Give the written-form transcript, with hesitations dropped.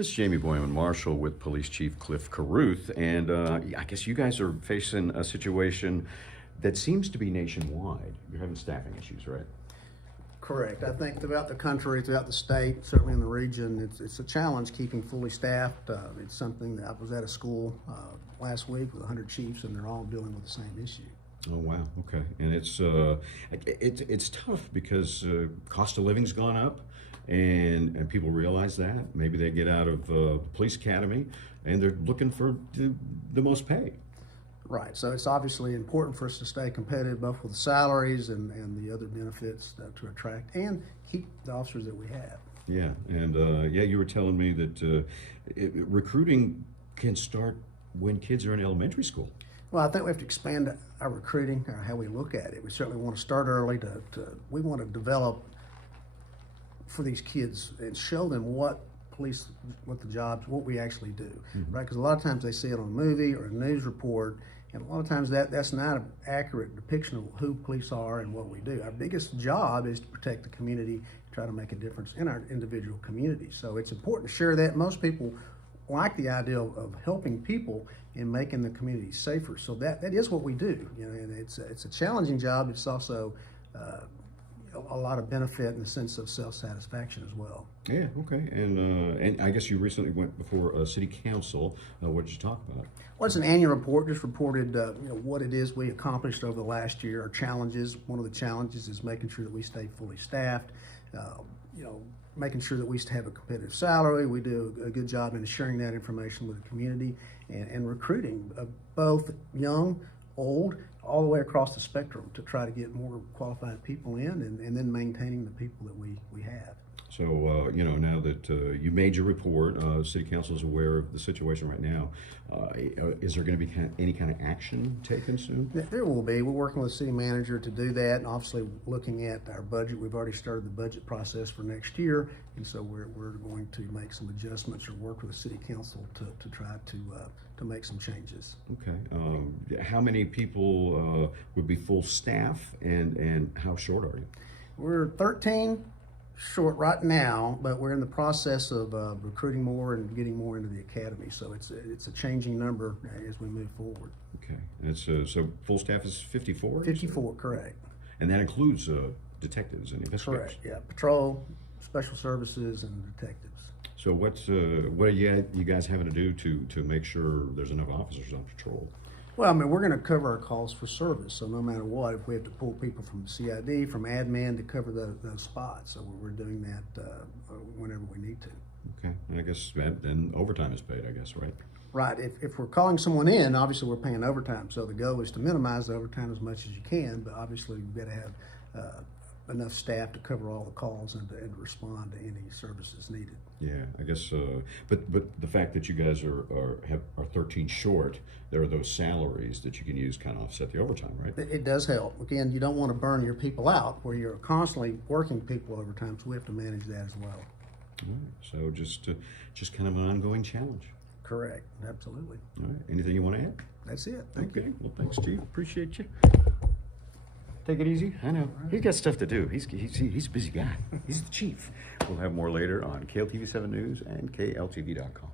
This is Jamey Boyum, Marshal with Police Chief Cliff Carruth, and I guess you guys are facing a situation that seems to be nationwide. You're having staffing issues, right? Correct. I think throughout the country, throughout the state, certainly in the region, it's a challenge keeping fully staffed. It's something that I was at a school last week with 100 chiefs, and they're all dealing with the same issue. Oh wow, okay, and it's tough because cost of living's gone up, and people realize that. Maybe they get out of police academy, and they're looking for the most pay. Right. So it's obviously important for us to stay competitive, both with the salaries and the other benefits to attract and keep the officers that we have. Yeah, and yeah, you were telling me that recruiting can start when kids are in elementary school. Well, I think we have to expand our recruiting, or how we look at it. We certainly want to start early. We want to develop for these kids and show them what the jobs, what we actually do, right? Because a lot of times they see it on a movie or a news report, and a lot of times that's not an accurate depiction of who police are and what we do. Our biggest job is to protect the community, try to make a difference in our individual communities. So it's important to share that. Most people like the idea of helping people and making the community safer. So that is what we do. You know, and it's a challenging job. It's also a lot of benefit in the sense of self-satisfaction as well. Yeah, okay, and I guess you recently went before City Council. What did you talk about? Well, it's an annual report. Just reported what it is we accomplished over the last year. Our challenges. One of the challenges is making sure that we stay fully staffed. Making sure that we have a competitive salary. We do a good job in sharing that information with the community and recruiting both young, old, all the way across the spectrum to try to get more qualified people in and then maintaining the people that we have. So, now that you made your report, City Council is aware of the situation right now. Is there going to be any kind of action taken soon? There will be. We're working with the city manager to do that, and obviously looking at our budget. We've already started the budget process for next year, and so we're going to make some adjustments or work with the city council to try to make some changes. Okay. How many people would be full staff, and how short are you? We're 13 short right now, but we're in the process of recruiting more and getting more into the academy. So it's a changing number as we move forward. Okay, that's so full staff is 54. 54, correct. And that includes detectives and investigators. Correct. Yeah, patrol, special services, and detectives. So what are you guys having to do to make sure there's enough officers on patrol? Well, I mean, we're going to cover our calls for service. So no matter what, if we have to pull people from CID, from admin to cover those spots, so we're doing that whenever we need to. Okay, and I guess then overtime is paid, I guess, right? Right. If we're calling someone in, obviously we're paying overtime. So the goal is to minimize the overtime as much as you can, but obviously you've got to have enough staff to cover all the calls and to respond to any services needed. Yeah, I guess. But the fact that you guys are 13 short, there are those salaries that you can use kind of offset the overtime, right? It does help. Again, you don't want to burn your people out where you're constantly working people overtime, so we have to manage that as well. All right. So just kind of an ongoing challenge. Correct. Absolutely. All right. Anything you want to add? That's it. Thank you. Well, thanks, Steve. Appreciate you. Take it easy. I know. He's got stuff to do. He's a busy guy. He's the chief. We'll have more later on KLTV 7 News and KLTV.com.